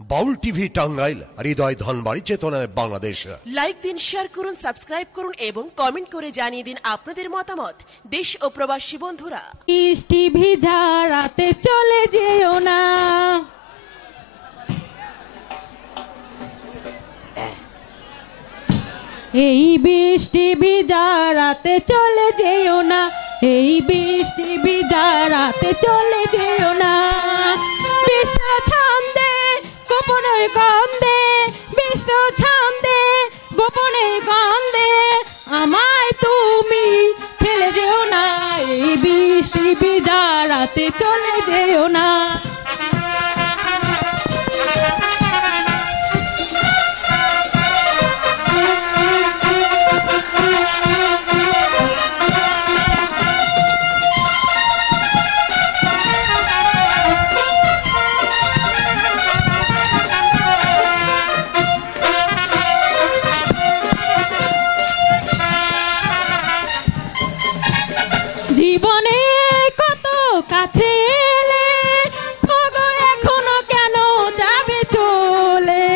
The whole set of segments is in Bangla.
বাউল টিভি টাঙ্গাইল, হৃদয় ধনবাড়ি, চেতনায় বাংলাদেশ। লাইক দিন, শেয়ার করুন, সাবস্ক্রাইব করুন এবং কমেন্ট করে জানিয়ে দিন আপনাদের মতামত। দেশ ও প্রবাসী বন্ধুরা, বৃষ্টি ভিজা রাতে চলে যেও না, এই বৃষ্টি ভিজা রাতে চলে যেও না, এই বৃষ্টি ভিজা রাতে চলে যেও না। বিষ্ণু ছন্দে গোপনে কান্দে, বিষ্ণু ছন্দে গোপনে কান্দে, আমায় তুমি ফেলে যেও না, এই বৃষ্টি ভিজা রাতে চলে যেও না। জীবনে কত কাছে এলে, ওগো এখনো কেন যাবে চলে,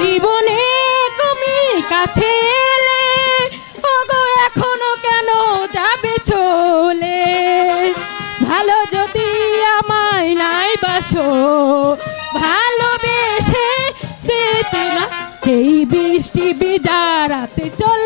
জীবনে তুমি কাছে এলে, ওগো এখনো কেন যাবে চলে, ভালো যদি আমায় নাই বাসো, ভালোবেসে দিতে না, এই বৃষ্টি ভিজা রাতে চলে